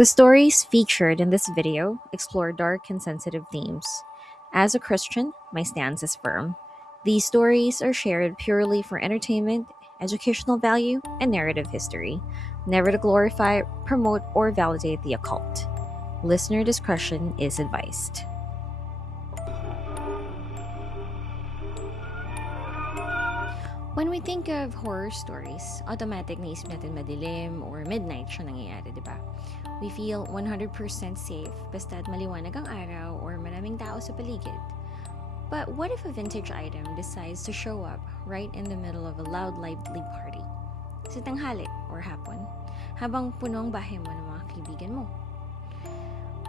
The stories featured in this video explore dark and sensitive themes. As a Christian, my stance is firm. These stories are shared purely for entertainment, educational value, and narrative history, never to glorify, promote, or validate the occult. Listener discretion is advised. When we think of horror stories, automatic naisip natin madilim or midnight siya nangyayari, di ba? We feel 100% safe basta't maliwanag ang araw or maraming tao sa paligid. But what if a vintage item decides to show up right in the middle of a loud, lively party? Sa tanghali or hapon, habang puno ang bahay mo ng mga kaibigan mo.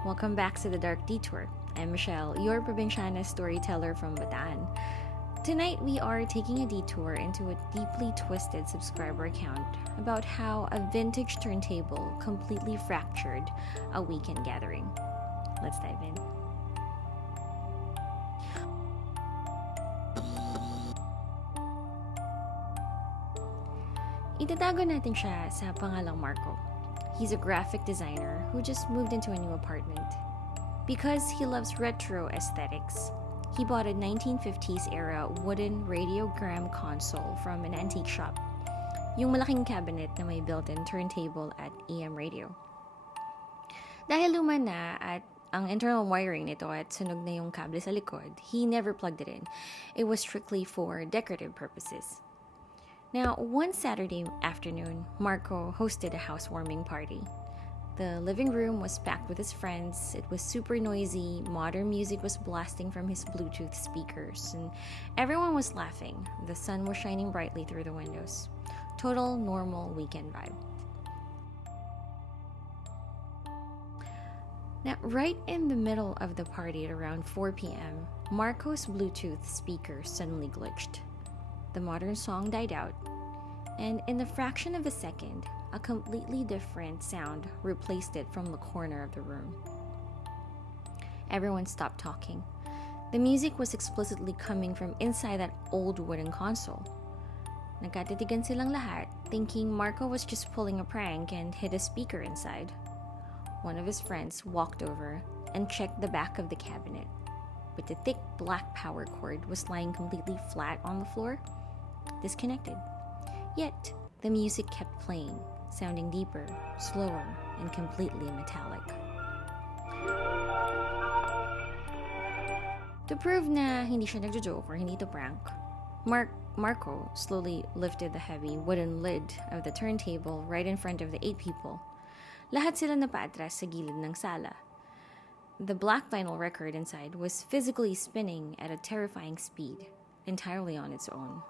Welcome back to The Dark Detour. I'm Michelle, your probinsyana storyteller from Bataan. Tonight, we are taking a detour into a deeply twisted subscriber account about how a vintage turntable completely fractured a weekend gathering. Let's dive in. Itatago natin siya sa pangalang Marco. He's a graphic designer who just moved into a new apartment. Because he loves retro aesthetics, he bought a 1950s-era wooden radiogram console from an antique shop. Yung malaking cabinet na may built-in turntable at AM radio. Dahil luma na at ang internal wiring nito at sunog na yung kable sa likod, he never plugged it in. It was strictly for decorative purposes. Now, one Saturday afternoon, Marco hosted a housewarming party. The living room was packed with his friends. It was super noisy. Modern music was blasting from his Bluetooth speakers, and everyone was laughing. The sun was shining brightly through the windows. Total normal weekend vibe. Now, right in the middle of the party at around 4 p.m., Marco's Bluetooth speaker suddenly glitched. The modern song died out, and in a fraction of a second, a completely different sound replaced it from the corner of the room. Everyone stopped talking. The music was explicitly coming from inside that old wooden console. Nagkatitigan silang lahat, thinking Marco was just pulling a prank and hid a speaker inside. One of his friends walked over and checked the back of the cabinet, but the thick black power cord was lying completely flat on the floor, disconnected. Yet, the music kept playing, sounding deeper, slower, and completely metallic. To prove na hindi siya nagjo-joke or hindi to prank, Marco slowly lifted the heavy wooden lid of the turntable right in front of the 8 people. Lahat sila napaatras sa gilid ng sala. The black vinyl record inside was physically spinning at a terrifying speed, entirely on its own.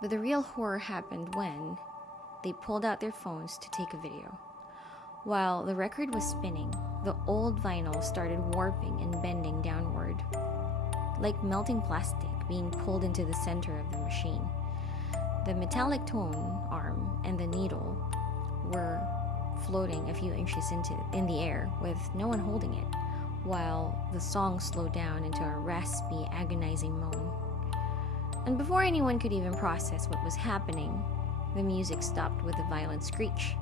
But the real horror happened when they pulled out their phones to take a video. While the record was spinning, the old vinyl started warping and bending downward, like melting plastic being pulled into the center of the machine. The metallic tone arm and the needle were floating a few inches in the air with no one holding it, while the song slowed down into a raspy, agonizing moan. And before anyone could even process what was happening, the music stopped with a violent screech,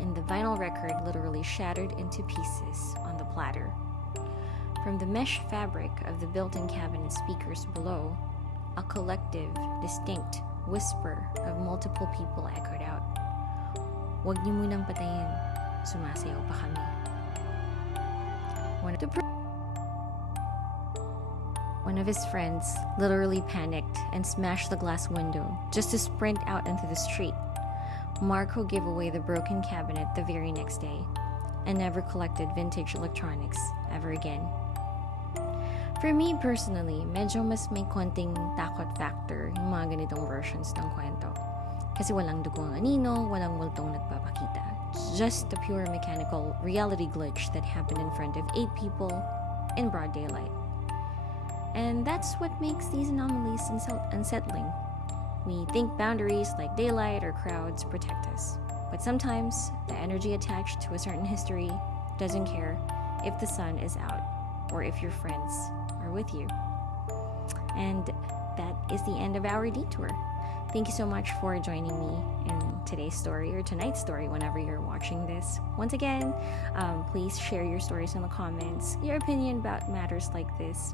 and the vinyl record literally shattered into pieces on the platter. From the mesh fabric of the built-in cabinet speakers below, a collective, distinct whisper of multiple people echoed out, "Wag niyo munang patayin, sumasayaw pa kami." One of his friends literally panicked and smashed the glass window just to sprint out into the street. Marco gave away the broken cabinet the very next day and never collected vintage electronics ever again. For me personally, medyo mas may konting takot factor yung mga ganitong versions ng kwento. Kasi walang dugong anino, walang multong nagpapakita. It's just a pure mechanical reality glitch that happened in front of 8 people in broad daylight. And that's what makes these anomalies unsettling. We think boundaries like daylight or crowds protect us. But sometimes, the energy attached to a certain history doesn't care if the sun is out or if your friends are with you. And that is the end of our detour. Thank you so much for joining me in today's story or tonight's story whenever you're watching this. Once again, please share your stories in the comments, your opinion about matters like this.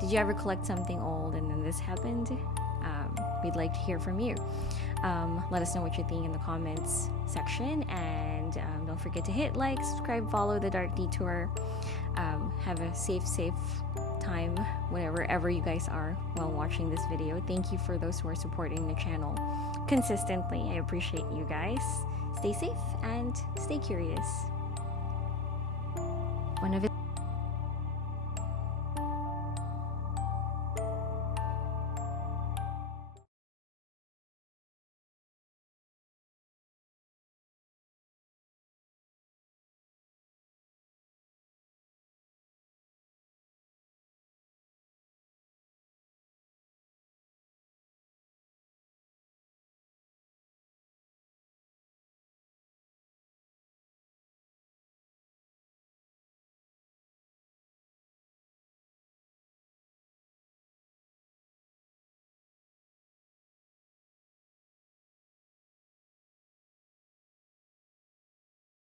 Did you ever collect something old and then this happened? We'd like to hear from you. Let us know what you think in the comments section, and don't forget to hit like, subscribe, follow The Dark Detour. Have a safe time wherever you guys are while watching this video. Thank you for those who are supporting the channel consistently. I appreciate you guys. Stay safe and stay curious. One of it